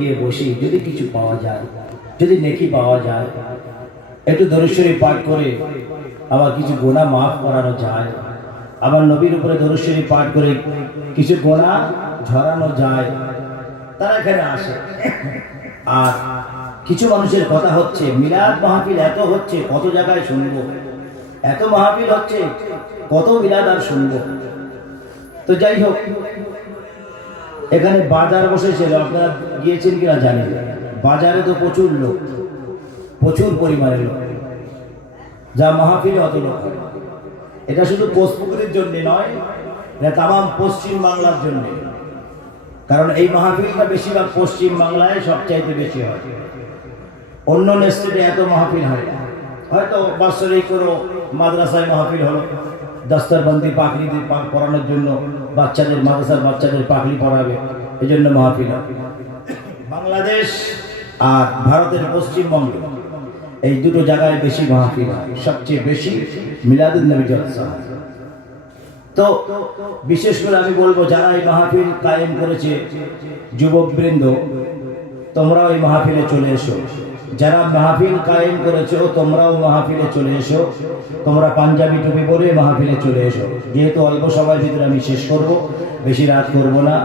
গিয়ে বসি, যদি কিছু পাওয়া যায়, যদি নেকি পাওয়া যায়, একটু দরুদ শরীফ পাঠ করে আবার কিছু গুনাহ মাফ করানো যায়, আবার নবীর উপরে দরুদ শরীফ পাঠ করে কিছু গুনাহ ঝরানো যায়, তারা এখানে আসে। আর কিছু মানুষের কথা হচ্ছে মিলাদ মাহফিল এত হচ্ছে, কত জায়গায় শুনবো, এত মাহফিল হচ্ছে, কত মিলাদ আর শুনবো। তো যাই হোক, এখানে বাজার বসেছিল, আপনারা গিয়েছেন কিনা জানেন। বাজারে তো প্রচুর লোক, প্রচুর পরিমাণে লোক, যা মাহফিলে অত লোক। এটা শুধু পোস্টপুকুরের জন্য নয়, এটা তামাম পশ্চিম বাংলার জন্য। কারণ এই মাহফিলটা বেশিরভাগ পশ্চিম বাংলায় সবচাইতে বেশি হয়। অন্য স্টেটে এত মাহফিল হয় না। হয়তো বাৎসরিক কোনো মাদ্রাসায় মাহফিল হলো, দস্তরবন্দি পাগড়ি পরানোর জন্য, বাচ্চাদের মাদ্রাসার বাচ্চাদের পাগড়ি পরাবে, এই জন্য মাহফিল হয়। বাংলাদেশ আর ভারতের পশ্চিমবঙ্গ, এই দুটো জায়গায় বেশি মাহফিল হয়, সবচেয়ে বেশি মিলাদুন নবী জলসা। তো বিশেষ করে আমি বলবো, যারা এই মাহফিল কায়েম করেছে, যুবকবৃন্দ, তোমরাও এই মাহফিলে চলে এসো। যারা মাহফিল কায়েম করেছো, তোমরাও মাহফিলে চলে এসো। তোমরা পাঞ্জাবি টুপি পরে মাহফিলে চলে এসো। যেহেতু অল্প সময়ের ভিতরে আমি শেষ করব, বেশি রাত করব না,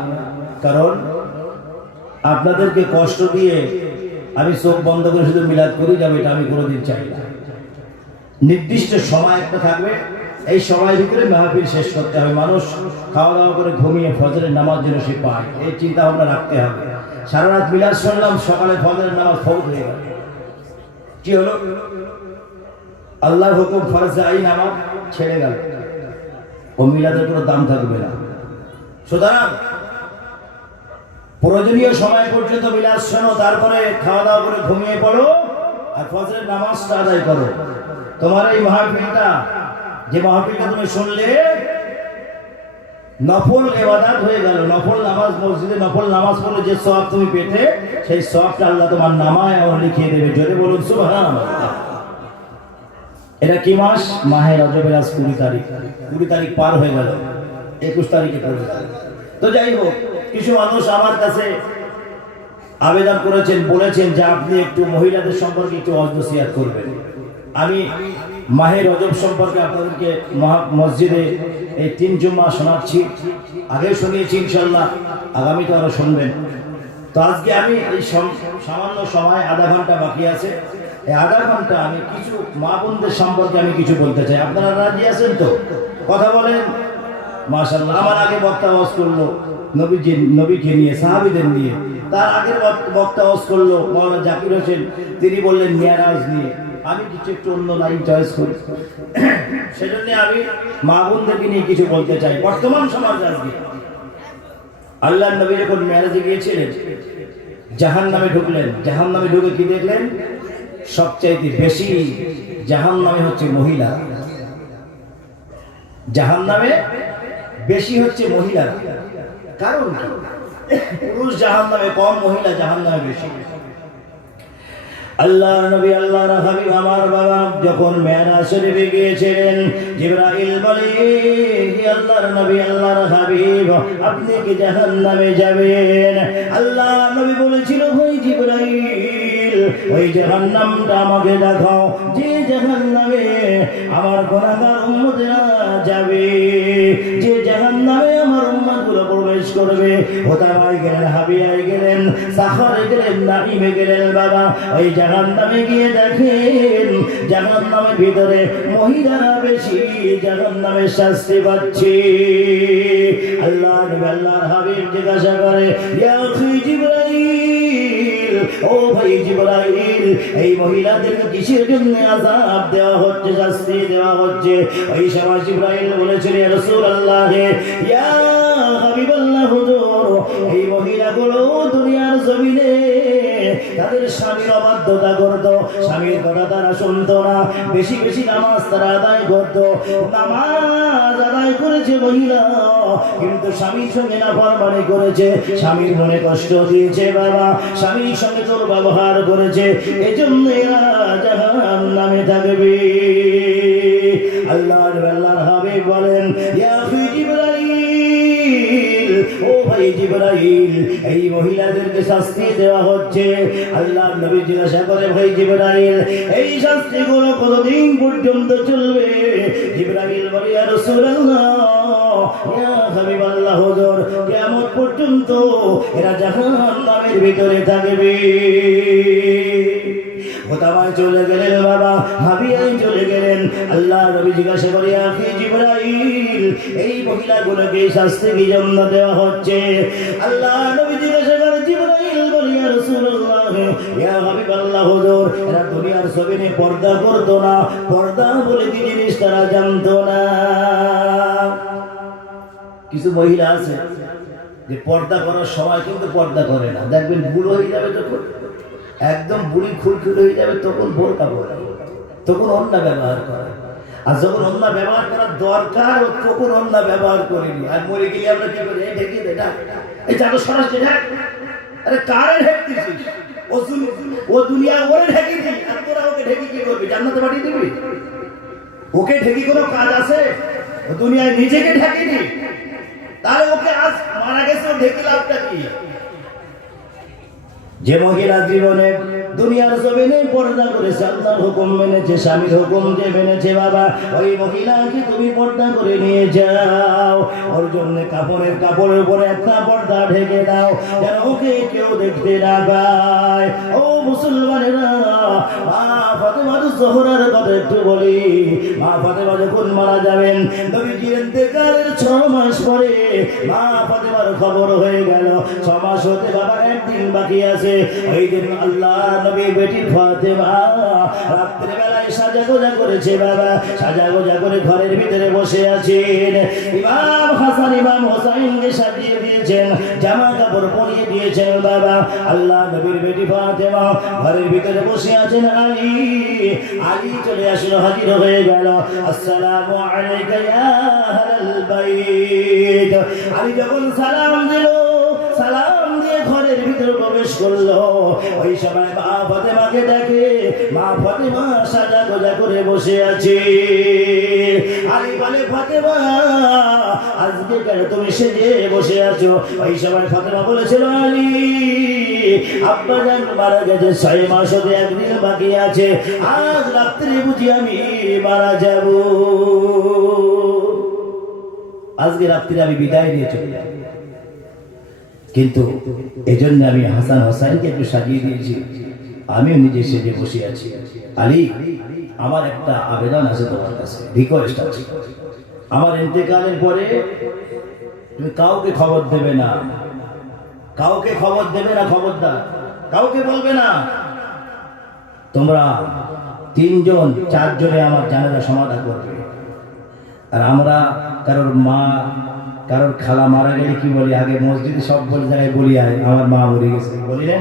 কারণ আপনাদেরকে কষ্ট দিয়ে আমি চোখ বন্ধ করে শুধু মিলাদ করে যাবে, এটা আমি কোনোদিন চাই না। নির্দিষ্ট সময় একটা থাকবে, এই সময়ের ভিতরে মাহফিল শেষ করতে হবে। মানুষ খাওয়া দাওয়া করে ঘুমিয়ে ফজরের নামাজ যেন সে পায়, এই চিন্তা ভাবনা রাখতে হবে। সারা রাত মিলাদ শুনলাম, সকালে ফজরের নামাজ ফরজ হয়ে গেল, কি হলো? আল্লাহর হুকুম ফরজ আইন আমার ছেড়ে গেল, ও মিলাদের কোনো দাম থাকবে না। সুতরাং প্রয়োজনীয় সময় পর্যন্ত মিলাদ শোনো, তারপরে খাওয়া দাওয়া করে ঘুমিয়ে পড়ো আর ফজরের নামাজটা আদায় করো। তোমার এই মাহফিলটা, যে মাহফিলটা তুমি শুনলে, নফল ইবাদত হয়ে গেল। নফল নামাজ, মসজিদে নফল নামাজ পড়লে যে সওয়াব তুমি পেতে, সেই সওয়াবটা আল্লাহ তোমার নামায় লিখিয়ে দেবে। জোরে বলুন সুবহানাল্লাহ। এটা কি মাস? মাহে রজবের আজ 20 তারিখ। 20 তারিখ পার হয়ে গেল, 21 তারিখে পড়বে। তো যাই হোক, কিছু মানুষ আমার কাছে আবেদন করেছেন, বলেছেন যে আপনি একটু মহিলাদের সম্পর্কে একটু নসিহত করবেন। আমি মাহে রজব সম্পর্কে আপনাদেরকে মসজিদে এই 3 জুম্মা শোনাচ্ছি, আগে শুনিয়েছি, ইনশাল্লাহ আগামীতে আরো শুনবেন। তো আজকে আমি এই সামান্য সময়, আধা ঘন্টা বাকি আছে, এই আধা ঘন্টা আমি কিছু মা বোনদের সম্পর্কে আমি কিছু বলতে চাই। আপনারা রাজি আছেন তো? কথা বলেন মাশাআল্লাহ। আমার আগে বক্তা ওয়াজ করলো নবীকে নিয়ে, সাহাবীদের নিয়ে। তার আগের বক্তা ওয়াজ করলো মাওলানা জাকির হোসেন, তিনি বললেন মিরাজ নিয়ে। আমি কিছু একটু অন্য লাইন চয়েস করি, সেজন্য আমি মা বোনদেরকে নিয়ে কিছু বলতে চাই। বর্তমান সমাজ আজকে, আল্লাহর নবী যখন মেরাজে গিয়েছিলেন, জাহান্নামে ঢুকলেন। জাহান্নামে ঢুকে কি দেখলেন? সবচাইতে বেশি জাহান্নামে হচ্ছে মহিলা। জাহান্নামে বেশি হচ্ছে মহিলা। কারণ কি? পুরুষ জাহান্নামে কম, মহিলা জাহান্নামে বেশি। আল্লাহর নবী, আল্লাহর হাবিব, আমার বাবা যখন মেরাজ শরীফে গিয়েছিলেন, জিবরাইল বলে, আল্লাহর নবী, আল্লাহর হাবিব, আপনি কি জাহান্নামে যাবেন? আল্লাহর নবী বলেছিল, ওই জিবরাইল, ওই জাহান্নামটা আমাকে দেখাও, যে জাহান্নামে আমার গুনাহগার উম্মতেরা যাবে, যে জাহান্নামে আমার উম্মতগুলো প্রবেশ করবে। হোতায় গেলেন, হাবিয়ায় গেলেন, সাখরে গেলেন, নাইমে গেলেন। বাবা ওই জাহান্নামে গিয়ে দেখেন, জাহান্নামের ভিতরে মহিলারা বেশি জাহান্নামের শাস্তি পাচ্ছে। আল্লাহর হাবিব জিজ্ঞাসা করে, ইয়া আখি জিবরাইল, ও ভাই জিবরাইল, এই মহিলাদেরকে কিসের জন্য আযাব দেওয়া হচ্ছে, শাস্তি দেওয়া হচ্ছে? ওই সময় জিবরাইল বলেছিল, ইয়া রাসূলুল্লাহ, ইয়া হাবিবাল্লাহ, হুজুর, এই মহিলাগুলো দুনিয়ার জমিনে তাদের স্বামীর অবাধ্যতা করতো, স্বামীর কথা তারা শুনতো না, বেশি বেশি নামাজ তারা আদায় করতো। নামাজ আদায় করেছে মহিলা, কিন্তু স্বামীর সঙ্গে নাফরমানি করেছে, স্বামীর মনে কষ্ট দিয়েছে। বাবা স্বামীর সঙ্গে দুর্ব্যবহার করেছে, এজন্য এরা জাহান্নামে থাকবে। আল্লাহর হাবিব বলেন, ইয়া আখি জিবরাইল, ও ভাই জিবরাইল এই মহিলাদেরকে শাস্তি দেওয়া হচ্ছে। আল্লাহ নবী জিজ্ঞাসা করে, ভাই জিবরাইল এই শাস্তিগুলো কতদিন পর্যন্ত চলবে? জিবরাইল বলে, ইয়া রাসূলুল্লাহ, ইয়া হাবিবাল্লাহ, হুজুর কিয়ামত পর্যন্ত এরা জাহান্নামের ভিতরে থাকবে। হোতামায় চলে গেলেন বাবা, হাবিয়ায় চলে গেলেন। আল্লাহ নবী জিজ্ঞাসা করে, আখি জিবরাইল এই মহিলাগুলোকে শাস্তি কি জন্য দেওয়া হচ্ছে? আল্লাহ নবী জিজ্ঞাসা করে, জিবরাইল বলে, ইয়া রাসূলুল্লাহ, ইয়া হাবিবাল্লাহ, হুজুর এরা দুনিয়ার জমিনে পর্দা করতো না, পর্দা বলে কি জিনিস তারা জানতো না। কিছু মহিলা আছে যে পর্দা করার সময় কিন্তু পর্দা করে না, দেখবেন বুড়ো হয়ে যাবে, যখন একদম বুড়ি খুলখুল হয়ে যাবে তখন বোরকা পরে, তখন অন্যা ব্যবহার করে। আর যখন অন্যা ব্যবহার করার দরকার তখন অন্যা ব্যবহার করিনি। আর মরে গেলে আমরা কি করি, এই ঢেকে দে, এই চাদর সরাসরি ঢাক। আরে কারে ঢেকতেছিস? ও দুনিয়া ওরে ঢেকে দিই, আর তোরা ওকে ঢেকে কি করবি? জান্নাতে পাঠিয়ে দিবি? ওকে ঢেকে কোনো কাজ আছে? ও দুনিয়ায় নিজেকে ঢেকে দি, তাহলে ওকে আজ মারা গেছে, ও ঢেকে লাভটা কি? যে মহিলা জীবনে দুনিয়ার জমিনে পর্দা করেছে, আল্লাহর হুকুম মেনেছে, স্বামীর হুকুম যে মেনেছে, বাবা ওই মহিলাকে তুমি পর্দা করে নিয়ে যাও। ওর জন্য কাপড়ের উপরে একটা পর্দা ঢেকে দাও, যেন ওকে কেউ দেখতে না পায়। ও মুসলমানেরা, মা ফাতেমা জোহরার কথা একটু বলি। মা ফাতেমা যখন মারা যাবেন, নবীজির ইন্তেকালের 6 মাস পরে মা ফাতেমার খবর হয়ে গেল। 6 মাস হতে বাবা একদিন বাকি আছে। ওই দিন আল্লাহ নবী বেটি ফাতেমা রাত্রে বেলায় সাজাগোজা করেছে বাবা, সাজাগোজা করে ঘরের ভিতরে বসে আছেন। ইমাম হাসান ইমাম হোসাইনকে সাজিয়ে দিয়েছেন, জামা কাপড় পরিয়ে দিয়েছেন বাবা। আল্লাহ নবীর বেটি ফাতেমা ঘরের ভিতরে বসে আছেন। আলী চলে আসলো, হাজির হয়ে গেল। আসসালামু আলাইকা ইয়া আহলাল বাইত। আলী যখন সালাম দিল, সালাম দিয়ে ঘরের ভিতরে প্রবেশ করলো, ওই সময় মা ফাতেমাকে দেখে। মা ফাতেমা সাজা গোজা করে বসে আছে। আলী বলে, ফাতেমা আজকে কেন তুমি সেজে বসে আছো? ওই সময় ফাতেমা বলেছিল, আলী আব্বা জান মারা গেছে, 6 মাস হতে 1 দিন বাকি আছে, আজ রাত্রে বুঝি আমি মারা যাব। আজকে রাত্রে আমি বিদায় নিয়ে চলে যাব, কিন্তু এই জন্য আমি হাসান হোসাইনকে একটু সাজিয়ে দিয়েছি, আমিও নিজে সেজে বসে আছি। আলী আমার একটা আবেদন আছে তোমার কাছে, রিকোয়েস্ট আছে। আমার ইন্তেকালের পরে তুমি কাউকে খবর দেবে না, কাউকে খবর দেবে না, খবরদার কাউকে বলবে না। তোমরা 3 জন 4 জনে আমার জানাজা সমাধা করবে। আর আমরা কারোর মা কারোর খালা মারা গেলে কি বলি, আগে মসজিদে সব বলে জায়গায় বলি, আমার মা মরে গেছে বলি না।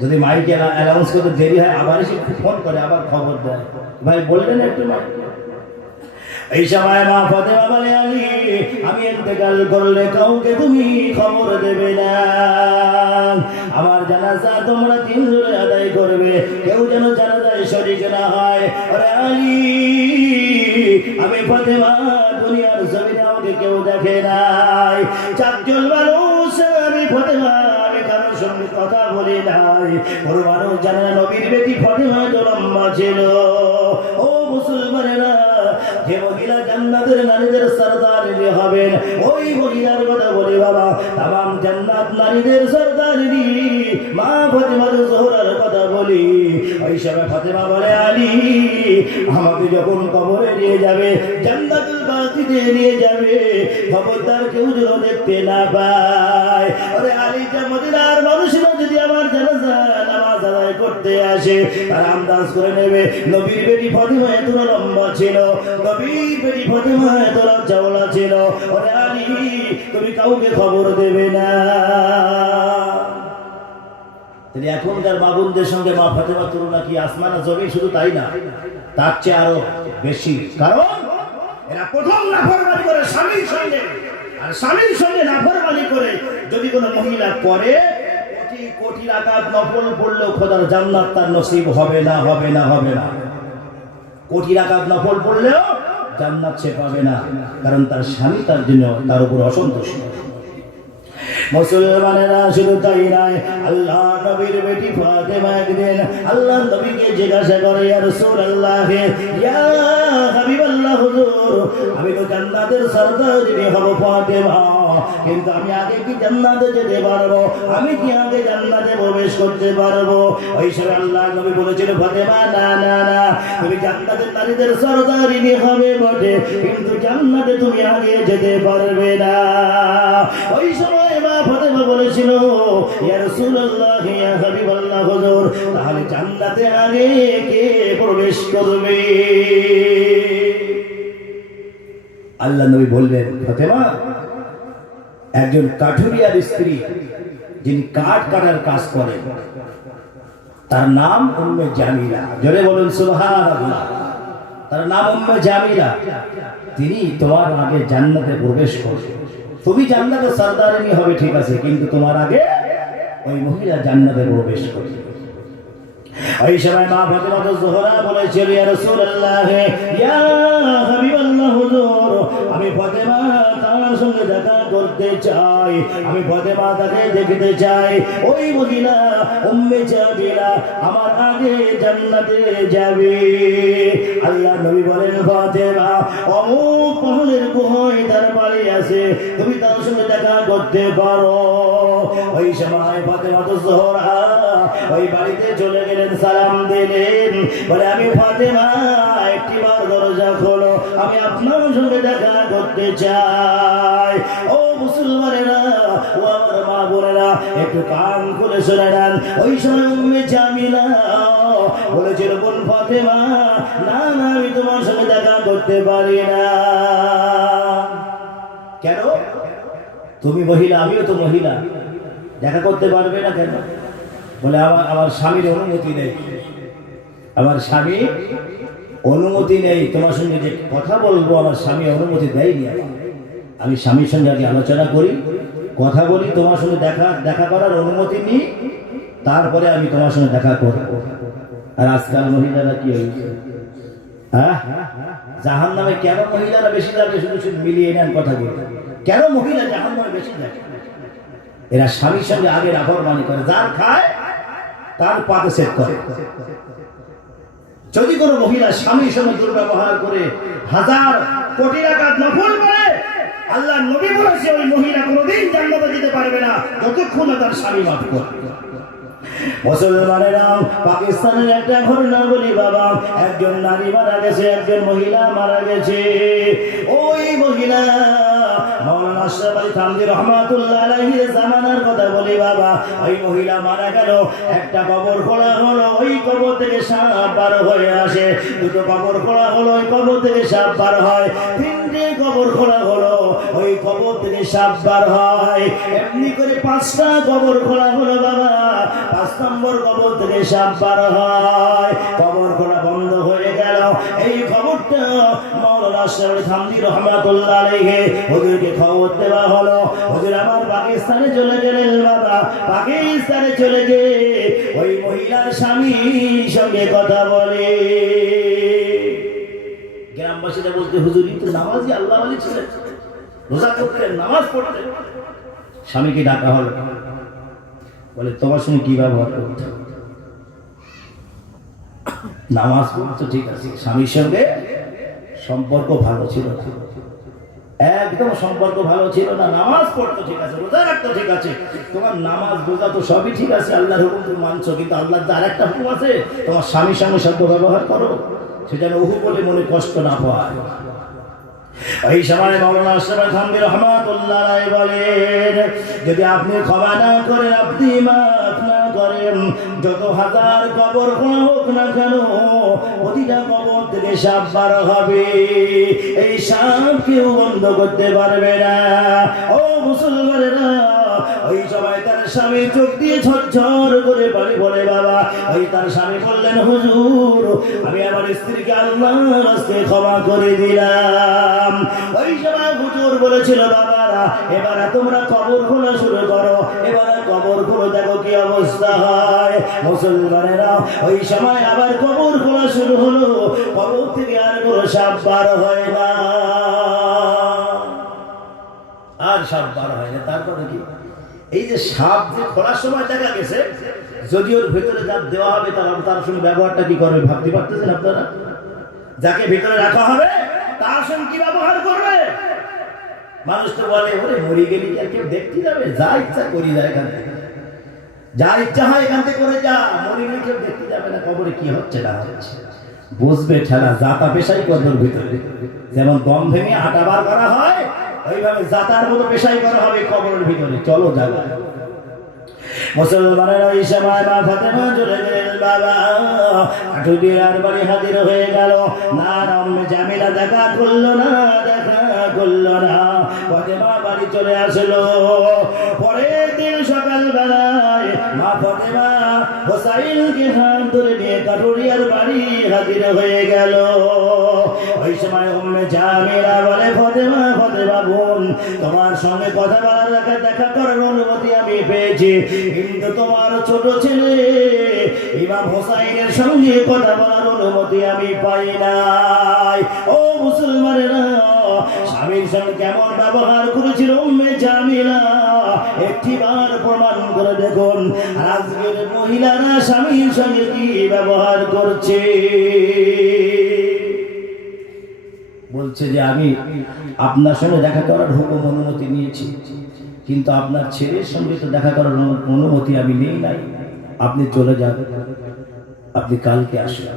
যদি মাইকে অ্যানাউন্স করতে দেরি হয়, আবার এসে ফোন করে, আবার খবর দেয়, ভাই বললেন একটু মাইক। এই সময় মা ফাতেমা বলে, আলী আমি ইন্তেকাল করলে কাউকে তুমি খবর দেবে না, আমার জানাজা তোমরা 3 জনে আদায় করবে, কেউ যেন জানাজায় শরীক না হয়। আরে আলী আমি ফাতেমা দুনিয়ার জমিনে আমাকে কেউ দেখে নাই, 4 জন মানুষ আমি ফাতেমা, আমি কারোর সঙ্গে কথা বলি নাই। ওর মানুষ জানে না নবীর বেটি ফাতেমা তো লম্বা ছিল। ও মুসলমানেরা, যে মহিলা জান্নাতের নারীদের সরদারিনী হবেন, ওই মহিলার কথা বলি বাবা। তামাম জান্নাত নারীদের সরদারিনী মা ফাতেমা জোহরার কথা বলি। ওই সময় ফাতেমা বলে, আলী আমাকে যখন কবরে নিয়ে যাবে, জান্নাতুল বাকিতে নিয়ে যাবে, খবরদার কেউ যেন দেখতে না পায়। আরে আলীটা মদিনার মানুষরা যদি আমার জানাজা নামাজ আদায় করতে আসে, তারা আন্দাজ করে নেবে নবীর বেটি ফাতেমা এত লম্বা ছিল, নবীর বেটি ফাতেমা এত চাওলা ছিল। আরে আলী তুমি কাউকে খবর দেবে না। তাহলে এখনকার মা বোনদের সঙ্গে মা ফাতেমার তুলনা কি আসমান আর জমিন? শুধু তাই না, তার চেয়ে আরো বেশি। কারণ এরা প্রথম নাফরমানি করে স্বামীর সঙ্গে, আর স্বামীর সঙ্গে নাফরমানি করে যদি কোনো মহিলা করে, কোটি রাকাত নফল পড়লেও খোদার জান্নাত তার নসিব হবে না, হবে না, হবে না। কোটি রাকাত নফল পড়লেও জান্নাত সে পাবে না, কারণ তার স্বামী তার জন্য তার উপর অসন্তুষ্ট। মুসলমানেরা শুধু তাই নয়, আল্লাহ নবীর বেটি ফাতেমা একদিন আল্লাহ নবীকে জিজ্ঞাসা করে, ইয়া রাসূলুল্লাহ, ইয়া হাবিবাল্লাহ হুজুর, আমি তো জান্নাতের সরদারিনী হব ফাতেমা, কিন্তু আমি আগে কি জান্নাতে যেতে পারবো? আমি কি আগে জান্নাতে প্রবেশ করতে পারবো? ওই সময় আল্লাহ নবী বলেছিল, ফাতেমা না না না, তুমি জান্নাতের নারীদের সরদারিনী হবে বটে, কিন্তু জান্নাতে তুমি আগে যেতে পারবে না। ওই সময় মা ফাতেমা বলেছিল, ইয়া রাসূলুল্লাহ, ইয়া হাবিবাল্লাহ হুজুর, তাহলে জান্নাতে আগে কে প্রবেশ করবে? আল্লাহ নবী বললেন, ফাতেমা, একজন কাঠুরিয়ার স্ত্রী যিনি কাঠ কাটার কাজ করেন, তার নাম উম্মে জামিলা। জোরে বলুন সুবহানাল্লাহ। তার নাম উম্মে জামিলা। তিনি তোমার আগে জান্নাতে প্রবেশ করবে। তুমি জান্নাতে সরদারিনী হবে ঠিক আছে, কিন্তু তোমার আগে ওই মহিলা জান্নাতে প্রবেশ করবে। ওই সময় মা ফাতেমা জোহরা বলেছিল, ইয়া রাসূলুল্লাহ, ইয়া হাবিবাল্লাহ হুজুর, আমি ফাতেমা তার সঙ্গে দেখা করতে চাই, আমি ফাতেমা তাকে দেখতে চাই। ওই মহিলা উম্মে জামিলা আমার আগে জান্নাতে যাবে। আল্লাহ নবী বলেন, ফাতেমা অমুক পাহাড়ের গুহায় তার বাড়ি আছে, তুমি তার সঙ্গে দেখা করতে পারো। ওই সময় ফাতেমা জোহরা ওই বাড়িতে চলে গেলেন, সালাম দিলেন, বলে, আমি ফাতেমা, একটিবার দরজা খোলো, আমি আপনার সঙ্গে দেখা করতে চাই। ও মুসলমানেরা, ও আমার মা বোনেরা, একটু কান খুলে শুনে নেন। ওই সময় উম্মে জামিলা বলেছিল, বোন ফাতেমা, না না, আমি তোমার সঙ্গে দেখা করতে পারি না। কেন? তুমি মহিলা, আমিও তো মহিলা, দেখা করতে পারবে না কেন? বলে, আমার স্বামীর অনুমতি নেই, আমার স্বামী অনুমতি নেই, তোমার সঙ্গে যে কথা বলবো আমার স্বামী অনুমতি দেয়নি। আমি স্বামীর সঙ্গে আগে আলোচনা করি, কথা বলি, তোমার সঙ্গে দেখা করার অনুমতি নিই, তারপরে আমি তোমার সঙ্গে দেখা করব। আর আজকাল মহিলারা কি হয়েছে? হ্যাঁ, জাহান্নামে কেন মহিলারা বেশি যাবে? শুধু শুধু মিলিয়ে নেন কথাগুলো। কেন মহিলা জাহান্নামে বেশি যাবে? এরা স্বামীর সঙ্গে আগে নাফরমানি করে, যার খায় তার পাতে সেট করে। যদি কোনো মহিলা স্বামীর সঙ্গে দুর্ব্যবহার করে 1000 কোটি টাকা নফল করে, আল্লাহ নবী বলেছে ওই মহিলা কোনোদিন জান্নাতে যেতে পারবে না যতক্ষণ না তার স্বামী মাফ করে। মুসলমানেরা, পাকিস্তানের একটা ঘটনা বলি বাবা, একজন নারী মারা গেছে, একজন মহিলা মারা গেছে। ওই মহিলা মাওলানা আশরাফ আলী থানভী রহমাতুল্লাহ আলাইহির জামানার কথা বলি বাবা। ওই মহিলা মারা গেল, একটা কবর খোঁড়া হলো, ওই কবর থেকে সাপ বার হয়ে আসে। দুটো কবর খোঁড়া হলো, ওই কবর থেকে সাপ বার হয়। তিনটে কবর খোঁড়া হলো, ওই কবর থেকে সাপ বার হয়। এমনি করে 5টা কবর খোঁড়া হলো বাবা, 5 নম্বর কবর থেকে সাপ বার হয়। কবর খোঁড়া বন্ধ হয়ে গেল। এই খবরটা মাওলানা আশরাফ আলী থানভী রহমাতুল্লাহ আলাইহি হুজুরকে খবর দেওয়া হলো। হুজুর আমার পাকিস্তানে চলে গেলেন বাবা। পাকিস্তানে চলে গিয়ে ওই মহিলার স্বামীর সঙ্গে কথা বলে। গ্রামবাসীরা বলতে, হুজুর তো নামাজি আল্লাহ ওয়ালি ছিলেন, রোজা করতেন, নামাজ পড়তেন। স্বামীকে ডাকা হলো, বলে, তোমার সঙ্গে কি ব্যবহার করতে? নামাজ পড়তো ঠিক আছে, স্বামীর সঙ্গে সম্পর্ক ভালো ছিল না, একদম সম্পর্ক ভালো ছিল না। নামাজ পড়তো ঠিক আছে, রোজা রাখতো ঠিক আছে, তোমার নামাজ রোজা তো সবই ঠিক আছে, আল্লাহর হুকুম তুমি মানছো, কিন্তু আল্লাহর আর একটা হুকুম আছে, তোমার স্বামীর সঙ্গে শব্দ ব্যবহার করো, সে যেন ওহু বলে মনে কষ্ট না পায়। এই সময় মাওলানা আশরাফ আলী থানভী রহমাতুল্লাহ আলাইহি বলেন, যদি আপনি ক্ষমা না করেন, আপনি মাফ না করেন, যত 1000 কবর খোঁড়া হোক না কেন, প্রতিটা কবর থেকে সাপ বার হবে। এই সাপ কেউ বন্ধ করতে পারবে না। ও মুসলমানেরা, ওই সময় তার স্বামী চোখ দিয়ে ঝরঝর করে পানি পড়ে বাবা। ওই তার স্বামী বললেন, হুজুর, আমি আমার স্ত্রীকে আল্লাহর রাস্তায় ক্ষমা করে দিলাম। ওই সময় হুজুর বলেছিল, বাবারা, এবারে তোমরা কবর খোঁড়া শুরু করো, এবারে কবর খোঁড়ো, দেখো কি অবস্থা হয়। মুসলমানেরা, ওই সময় আবার কবর খোঁড়া শুরু হলো। কবর থেকে আর কোনো সাপ বার হয় না, আর সাপ বার হয় না। তারপরে কি এই যে সাপ যে খোলার সময় দেখা গেছে যদি ওর ভেতরে যা দেওয়া হবে তার সঙ্গে ব্যবহারটা কি করবে ভাবতে পারতেছেন আপনারা? যাকে ভেতরে রাখা হবে তার সঙ্গে কি ব্যবহার করবে? মানুষ তো বলে ওরে মরে গেলি আর কেউ দেখতে যাবে, যা ইচ্ছা করি যায় এখান থেকে, যা ইচ্ছা হয় এখান থেকে করে যা, মরে গেলে কেউ দেখতে যাবে না কবরে কি হচ্ছে না হচ্ছে। বুঝবে ঠেলা জাতা পেশাই করবে ভিতরে, যেমন দম ভেঙে আটা বার করা হয় ওইভাবে জাতার মতো পেশাই করা হবে কবরের ভিতরে। চলো যাবো মুসলমানের ওই সময় মা ফাতেমা চলে গেলেন। বাবা আঠুরিয়ার বাড়ি হাজির হয়ে গেল। না উম্মে জামিলা দেখা করলো না, দেখা করলো না। ফাতেমা বাড়ি চলে আসলো। পরের দিন সকালবেলায় মা ফাতেমা হোসাইনকে হাত ধরে নিয়ে কাঠুরিয়ার বাড়ি হাজির হয়ে গেল। ওই সময় উম্মে জামিলা বলে, ফাতেমা ফাতেমা বোন, তোমার সঙ্গে কথা বলার দেখা করার অনুমতি আমি পেয়েছি, কিন্তু তোমার ছোট ছেলে ইমাম হোসাইনের সঙ্গে কথা বলার অনুমতি আমি পাই নাই। ও মুসলমানেরা, স্বামীর সঙ্গে কেমন ব্যবহার করেছিল উম্মে জামিলা একটিবার প্রমাণ করে দেখুন। আজকের মহিলারা স্বামীর সঙ্গে কি ব্যবহার করছে। বলছে যে আমি আপনার সঙ্গে দেখা করার হুকুম অনুমতি নিয়েছি, কিন্তু আপনার ছেলের সঙ্গে তো দেখা করার অনুমতি আমি নেই নাই। আপনি চলে যান, আপনি কালকে আসেন।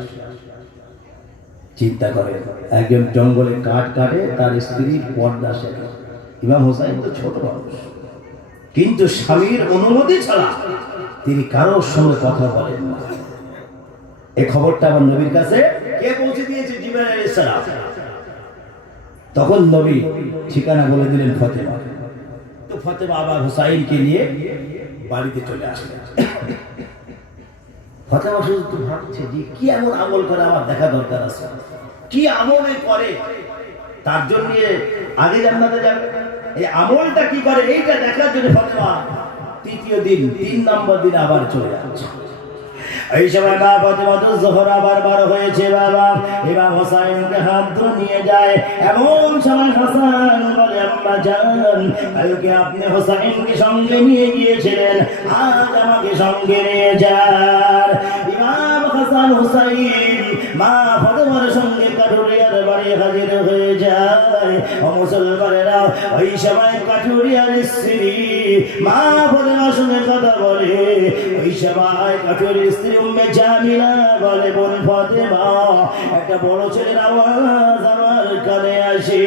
চিন্তা করেন, একজন জঙ্গলে কাঠ কাটে, তার স্ত্রী পর্দা শেখে। ইমাম হোসাইন তো ছোট মানুষ, কিন্তু স্বামীর অনুমতি ছাড়া তিনি কারোর সঙ্গে কথা বলেন না। এই খবরটা আমার নবীর কাছে কে পৌঁছে দিয়েছে? জিবরাইল আলাইহিস সালাম। তখন নবী ঠিকানা বলে দিলেন ফাতেমা। তো ফাতেমা আবার হোসাইনকে নিয়ে বাড়িতে চলে আসলেন। ফাতেমা শুধু ভাবছে যে কি এমন আমল করে আমার দেখা দরকার আছে, কি আমলে করে তার জন্য আগে জান্নাতে যাবে। এই আমলটা কি করে এইটা দেখার জন্য ফাতেমা তৃতীয় দিন 3 নম্বর দিন আবার চলে যাচ্ছে। এই সময় মা ফাতেমা তো জোহর আবার বার হয়েছে। বাবা ইমাম হোসাইনকে হাত ধরে নিয়ে যায়। এমন সময় হাসান বলে, আম্মা জান, কালকে আপনি হোসাইনকে সঙ্গে নিয়ে গিয়েছিলেন, আজ আমাকে সঙ্গে নিয়ে যান। ইমাম হাসান হোসাইন মা ফাতেমার সঙ্গে কাঠুরিয়ার বাড়ি হাজির হয়ে যায়। ও মুসলমানেরা, ওই সময় কাঠুরিয়ার স্ত্রী মা ফাতেমার সঙ্গে কথা বলে। ওই সময় কাঠুরিয়ার স্ত্রী উম্মে জামিলা বলে, বোন ফাতেমা, একটা বড় ছেলের আওয়াজ আমার কানে আসে।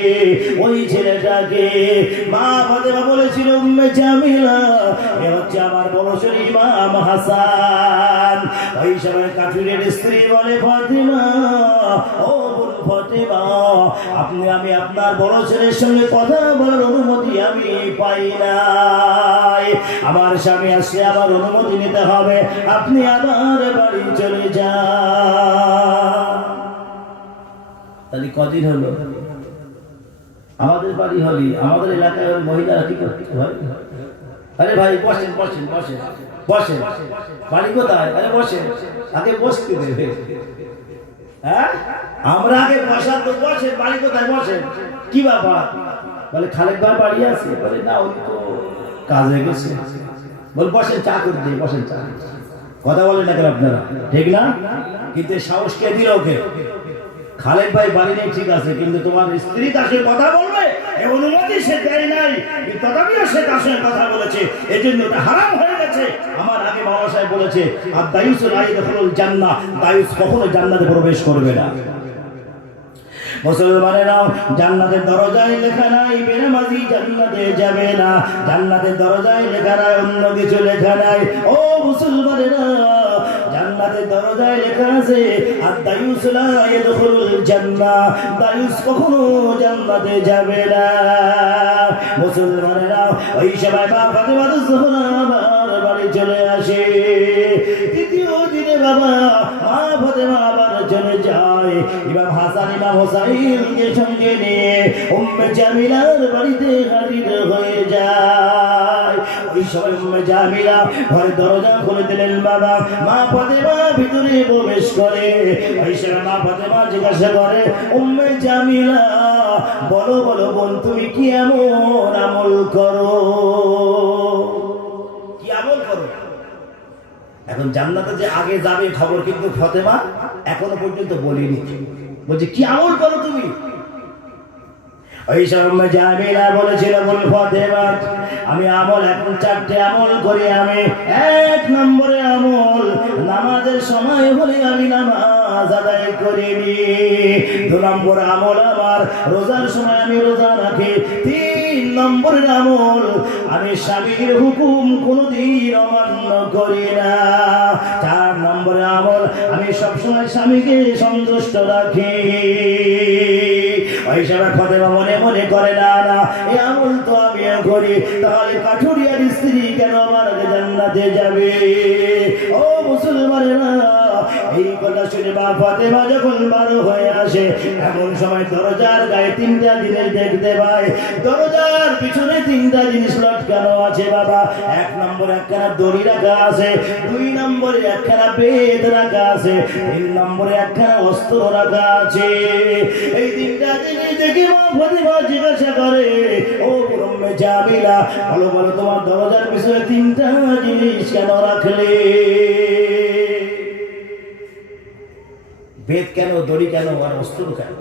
ওই ছেলেটাকে মা ফাতেমা বলেছিল, উম্মে জামিলা, এ হচ্ছে আমার বড় ছেলে ইমাম হাসান। ওই সময় কাঠুরিয়ার স্ত্রী বলে, ফাতেমা, ও বোন ফাতেমা, আমি আপনার বড় ছেলের সঙ্গে কথা বলার অনুমতি আমি পাই নাই। আমার স্বামী আসলে আমার অনুমতি নিতে হবে, আপনি আবার বাড়ি চলে যান। তাহলে কদিন হলো? আমাদের বাড়ি হলি, আমাদের এলাকায় মহিলারা কি করতে হয়? আরে ভাই বসেন বসেন বসেন বসেন, বাড়ি কোথায়? আরে বসেন, আগে বসতে দেবে। হ্যাঁ, আমরা আগে বসার তো, বসেন, বাড়ি কোথায়? বসেন। কি ব্যাপার? বলে খালেক ভাই বাড়ি আছে। বলে না, উনি তো কাজে গেছে। বলে বসেন, চা করে দিই, বসেন, চা। কথা বলেন না কেন আপনারা? ঠিক না? কিন্তু সাহস কে দিল ওকে? খালেক ভাই বাড়ি নেই ঠিক আছে, কিন্তু তোমার স্ত্রী তার সঙ্গে কথা বলবে এই অনুমতি সে দেয় নাই, তথাপিও সে তার সঙ্গে কথা বলেছে, এই জন্য ওটা হারাম হয়ে গেছে। আমার আগে মাওলানা সাহেব বলেছে, আর দায়ুস লা ইয়াদখুলুল জান্নাহ, দায়ুস কখনো জান্নাতে প্রবেশ করবে না। মুসলমানেরা, জান্নাতের দরজায় লেখা নাই বেনামাজি জান্নাতে যাবে না, জান্নাতের দরজায় লেখা নাই অন্য কিছু লেখা নাই। ও মুসলমানেরা, জান্নাতের দরজায় লেখা আছে আদ-দায়ুস লা ইয়াদখুলুল জান্নাহ, দায়ুস কখনো জান্নাতে যাবে না। মুসলমানেরা, ওই সময় মা ফাতেমা জোহরা আবার বাড়ি চলে আসে। তৃতীয় দিনে বাবা মা ফাতেমা আবার চলে যায়। ইমাম হাসান ইমাম হোসাইনকে সঙ্গে নিয়ে উম্মে জামিলার বাড়িতে হাজির হয়ে যায়। ওই সময় উম্মে জামিলা ঘরের দরজা খুলে দিলেন। বাবা মা ফাতেমা ভিতরে প্রবেশ করে। ওই সময় মা ফাতেমা জিজ্ঞাসা করে, উম্মে জামিলা, বলো বলো বোন, তুমি কি এমন আমল করো? এখন জান্নাতে যে আগে যাবে খবর কিন্তু ফাতেমা এখনো পর্যন্ত বলিনি। বলছে কি আমল করো তুমি? ওই সময় জামিলা বলেছিল, বল ফাতেমা আমি আমল এখন 4টে আমল করি। আমি 1 নম্বরে আমল, নামাজের সময় হলে আমি নামাজ আদায় করিনি। 2 নম্বর আমল আমার রোজার সময় আমি রোজা রাখি। 3 নম্বরের আমল আমি স্বামীর হুকুম কোনোদিন অমান্য করি না। 4 নম্বরের আমল আমি সবসময় স্বামীকে সন্তুষ্ট রাখি। ওই সময় ফাতেমা মনে মনে করে, না না এই আমল তো আমিও করি, তাহলে কাঠুরিয়ার স্ত্রী কেন আমার জান্নাতে যাবে? ও মুসলমানেরা, এই কথা শুনে মা ফাতেমা যখন বড় হয়ে আসে, এমন সময় দরজার গায়ে 3টা জিনিস দেখতে পায়। দরজার পিছনে 3টা জিনিস লটকানো আছে বাবা। 1 নম্বরে একখানা দড়ি রাখা আছে, 2 নম্বরে একখানা বেদ রাখা আছে, 3 নম্বরে একখানা অস্ত্র রাখা আছে। এই 3টা জিনিস দেখে মা ফাতেমা জিজ্ঞাসা করে, ও উম্মে জামিলা, বলো বলো তোমার দরজার পিছনে 3টা জিনিস কেন রাখলে? বেদ কেন, দড়ি কেন, আর অস্ত্র কেন?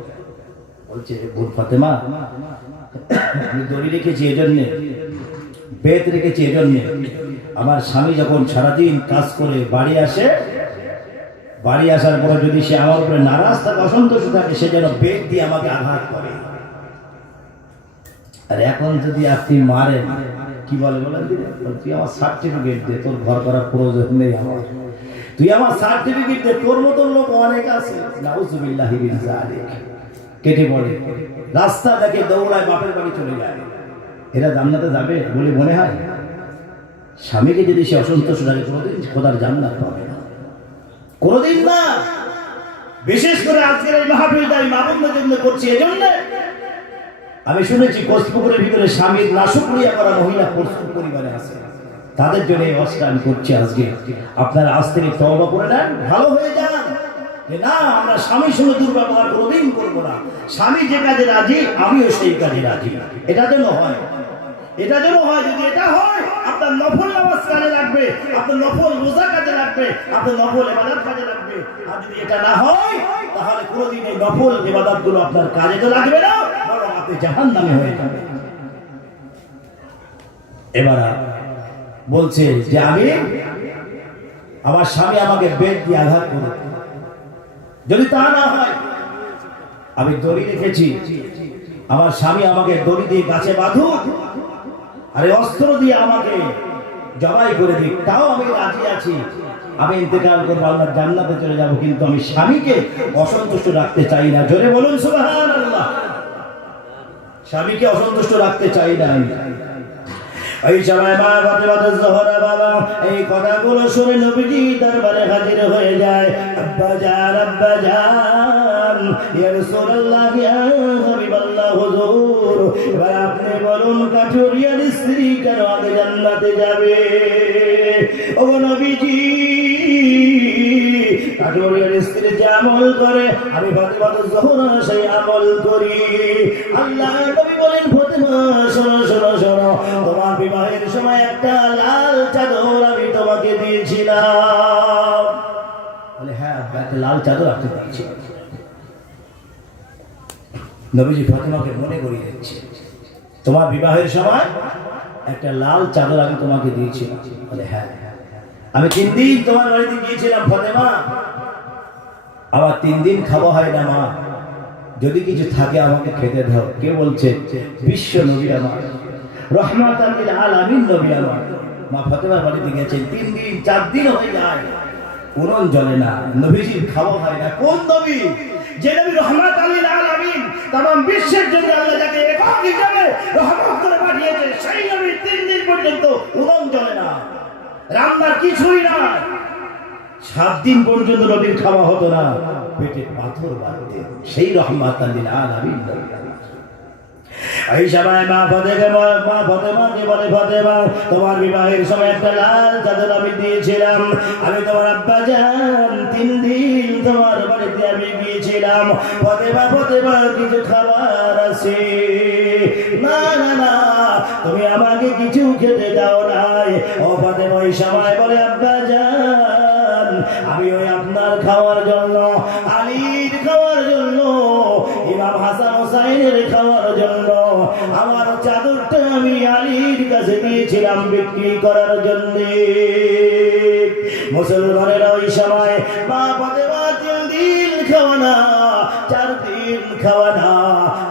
বলছে বোন ফাতেমা, আমি দড়ি রেখেছি এজন্যে, বেদ রেখেছি এজন্যে, আমার স্বামী যখন সারাদিন কাজ করে বাড়ি আসে, বাড়ি আসার পরে যদি সে আমার উপরে নারাজ থাকে, অসন্তুষ্ট থাকে, সে যেন বেদ দিয়ে আমাকে আঘাত করে। আর এখন যদি আপনি মারেন, কি বলে বলেন, তুই আমার সার্টিফিকেট দে, তোর ঘর করার প্রয়োজন নেই আমার, তুই আমার সার্টিফিকেট দে, তোর মতন লোক অনেক আছে। নাউজুবিল্লাহি মিন যালিক। কেটে পড়ে, রাস্তা দেখে দৌড়ায়, বাপের বাড়ি চলে যায়। এরা জান্নাতে যাবে বলে মনে হয়? স্বামীকে যদি সে অসন্তুষ্ট থাকে, কোনোদিন খোদার জান্নাত পাবে না, কোনোদিন না। বিশেষ করে আজকের এই মাহফিলটা আমি মা-বোনদের জন্য করছি। এজন্য আমি শুনেছি কোচপুকুরের ভিতরে স্বামীর নাশুকরিয়া করা মহিলা প্রচুর পরিমাণে আছে। তাদের জন্য এই ওয়াজটা আমি করছি আজকে। আপনারা আজ থেকে তওবা করে নেন, ভালো হয়ে যান, যে না আমরা স্বামীর সঙ্গে দুর্ব্যবহার কোনোদিন করবো না। স্বামী যে কাজে রাজি, আমিও সেই কাজে রাজি। এটা যেন হয়, এটা যেন হয়। যদি এটা হয়, আপনার নফল নামাজ কাজে লাগবে, আপনার নফল রোজা কাজে লাগবে, আপনার নফল ইবাদত কাজে লাগবে। আর যদি এটা না হয়, তাহলে কোনোদিন এই নফল ইবাদতগুলো আপনার কাজে তো লাগবে না, বরং আপনি জাহান্নামে হয়ে যাবেন। এবার বলছে যে আমি, আমার স্বামী আমাকে বেদ দিয়ে আঘাত করে, যদি তা না হয়, আমি দড়ি রেখেছি, আমার স্বামী আমাকে দড়ি দিয়ে গাছে বাঁধুক, আর অস্ত্র দিয়ে আমাকে জবাই করে দিক, তাও আমি রাজি আছি। আমি ইন্তেকাল করবো, আল্লাহর জান্নাতে চলে যাব, কিন্তু আমি স্বামীকে অসন্তুষ্ট রাখতে চাই না। জোরে বলুন সুবহানাল্লাহ। স্বামীকে অসন্তুষ্ট রাখতে চাই না আমি। এই সময় মা ফাতেমা জোহরা বাবা এই কথাগুলো শুনে নবীজি দরবারে হাজির হয়ে যায়। আব্বা জান ইয়া রাসূলুল্লাহ, ইয়া হাবিবাল্লাহ, হুজুর এবার আপনি বলুন, কাঠুরিয়ার স্ত্রী কেন আগে জান্নাতে যাবে? ও নবীজি, কাঠুরিয়ার স্ত্রী যে আমল করে, আমি ফাতেমা জোহরা সেই আমল করি। আল্লাহ নবী বলেন, ফাতেমা শোনো শোনো শোনো, তোমার বিবাহের সময় একটা লাল চাদর আমি তোমাকে দিয়েছিলাম। বলে হ্যাঁ, একটা লাল চাদর আপনি দিয়েছিলেন। নবীজি ফাতেমাকে মনে করিয়ে দিচ্ছে, তোমার বিবাহের সময় একটা লাল চাদর আমি তোমাকে দিয়েছিলাম। বলে হ্যাঁ, আমি 3 দিন তোমার বাড়িতে গিয়েছিলাম ফাতেমা, আমার 3 দিন খাওয়া হয় না মা, যদি কিছু থাকে আমাকে খেতে দাও। কে বলছে? বিশ্ব নবী আমার, রহমাতাল লিল আলামিন নবী আমার। মা ফাতেমার বাড়িতে গেছেন, 3 দিন 4 দিন হয়ে যায়, উনুন জ্বলে না, নবীজির খাওয়া হয় না। কোন নবী? যে নবী রহমাতাল লিল আলামিন, तमाम বিশ্বের জন্য আল্লাহ যাকে একক হিসেবে রহমত করে পাঠিয়েছে, সেই নবী 3 দিন পর্যন্ত উনুন জ্বলে না, রান্নার কিছুই না। 7 দিন পর্যন্ত নবীর খাওয়া হতো না, পেটে পাথর বাঁধতেন, সেই রহমাতাল লিল আলামিন নবী। এই সময় মা ফাতেমাকে বলে, ফাতেমা তোমার বিবাহের সময় একটা লাল চাদর আমি দিয়েছিলাম, আমি তোমার আব্বা জান 3 দিন তোমার বাড়িতে আমি গিয়েছিলাম। ফাতেমা ফাতেমা কিছু খাবার আছে? না না না, তুমি আমাকে কিছু খেতে দাও নাই। ও ফাতেমা এই সময় বলে, আব্বা জান আমি ওই আপনার খাওয়ার জন্য, আলীর খাওয়ার জন্য, ইমাম হাসান হোসাইনের খাওয়ার জন্য আমার চাদরটা আমি আলীর কাছে দিয়েছিলাম বিক্রি করার জন্য। মুসলমানেরা ওই সময় মা ফাতেমা 3 দিন খাওয়া না, 4 দিন খাওয়া না,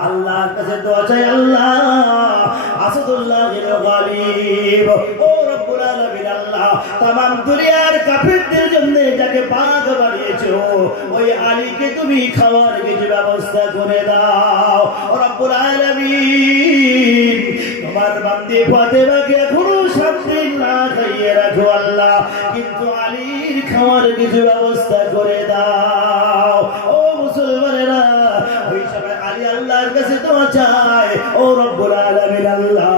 আল্লাহর কাছে দোয়া চাই, আল্লাহ আসাদুল্লাহিল গালিব, ও রব্বুল আলামিন, আল্লাহ তামাম দুনিয়ার কাফিরদের জন্য যাকে পাক বানিয়েছো ওই আলীকে তুমি খাওয়ার কিছু ব্যবস্থা করে দাও। ও রব্বুল আলামিন, তোমার বান্দী ফাতেমাকে এখনো 7 দিন না খাইয়ে রাখো আল্লাহ, কিন্তু আলীর খাওয়ার কিছু ব্যবস্থা করে দাও। ও মুসলমানেরা, ওই সময় আলী আল্লাহর কাছে দোয়া চায়, ও রব্বুল আলামিন, আল্লাহ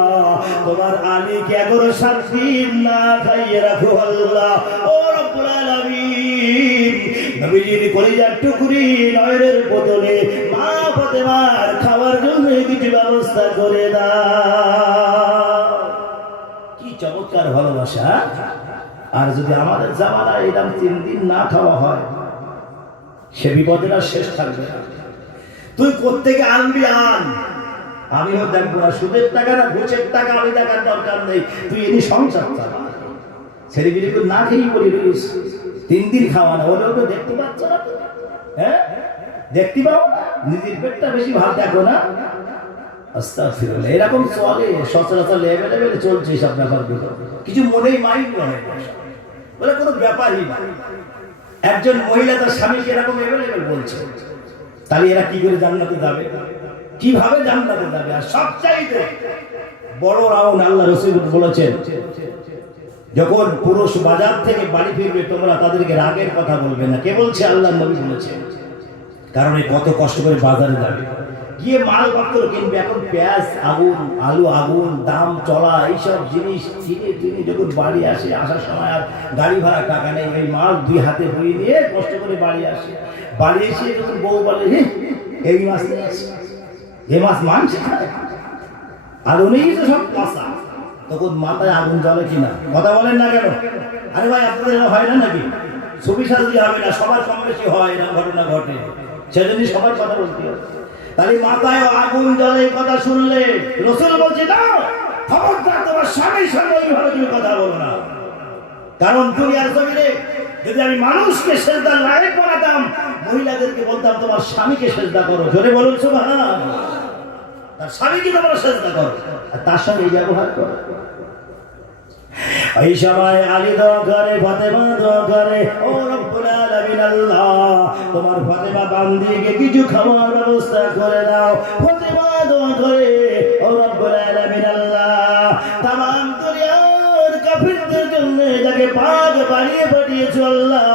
তোমার আলীকে এখনো 7 দিন না খাইয়ে রাখো আল্লাহ। ও রব্বুল আলামিন, নবীজির কলিজার টুকরি নয়নের বদলে মা ফাতেমার খাওয়ার জন্য কিছু ব্যবস্থা করে দাও। কি চমৎকার ভালোবাসা! আর যদি আমাদের জামানায় এরকম 3 দিন না খাওয়া হয়, সে বিপদের আর শেষ থাকবে না। তুই কোত্থেকে আনবি আন, আমিও দেখবো না, সুদের টাকা না ঘুষের টাকা আমি দেখার দরকার নেই, তুই এনে সংসার চালা। ছেলেগুলি না খেয়ে বলি 3 দিন খাওয়া না হলেও তো দেখতে পাচ্ছ না, হ্যাঁ দেখতে পাও না, নিজের পেটটা বেশি ভালো দেখো না। আস্তাগফিরুল্লাহ, এরকম চলে সচরাচর লেভেলে চলছে সব ব্যাপারগুলো, কিছু মনেই মাইন্ড নয়, বলে কোনো ব্যাপারই না। একজন মহিলা তার স্বামীকে এরকম এভেলেবেল বলছে, তাহলে এরা কি করে জান্নাতে যাবে, কিভাবে জান্নাতে যাবে? আর সবচাইতে বড় রাউন আল্লাহ রাসূল বলেছেন, যখন পুরুষ বাজার থেকে বাড়ি ফিরবে তোমরা তাদেরকে রাগের কথা বলবে না। কে বলছে? আল্লাহ নবী বলেছেন। কারণ কত কষ্ট করে বাজারে যাবে, গিয়ে মালপত্র কিনবে, এখন পেঁয়াজ আগুন, আলু আগুন, দাম চলা এইসব জিনিস চিনি যখন বাড়ি আসে, আসার সময় আর গাড়ি ভাড়া টাকা নেই, ওই মাল 2 হাতে বই নিয়ে কষ্ট করে বাড়ি আসে। বাড়ি এসে যখন বউ বলে এই মাছ নিয়ে আসে, এ মাছ মাংস খায়, আর উনি তো সব কাঁচা, তখন মাথায় আগুন জ্বলে কিনা? কথা বলেন না কেন? আরে ভাই, আপনাদের হয় না নাকি? ছবি সাজি হবে না, সবার কম বেশি হয়, এরকম ঘটনা ঘটে, সেজন্যই সবার কথা বলতে হবে। তাহলে মাথায় আগুন জ্বলে কথা শুনলে রাসূল বলছে না, খবরদার তোমার স্বামীর সঙ্গে এইভাবে তুমি কথা বলো না। কারণ দুনিয়ার জমিনে যদি আমি মানুষকে সেজদার লায়ক বানাতাম, মহিলাদেরকে বলতাম তোমার স্বামীকে সেজদা করো, জোরে বলুন সুবহানাল্লাহ, তার স্বামীকে তোমরা সেজদা করো, আর তার সঙ্গে এই ব্যবহার করো। এই সময় আলী দোয়া করে, ফাতেমা দোয়া করে, ও রব্বুল আলামিন, আল্লাহ তোমার ফাতেমা বান্দিকে কিছু খাবার ব্যবস্থা করে দাও। ফাতেমা দোয়া করে, ও রব্বুল আলামিন, আল্লাহ তামাম দুনিয়ার কাফিরদের জন্য যাকে পাক বানিয়ে পাঠিয়েছো আল্লাহ,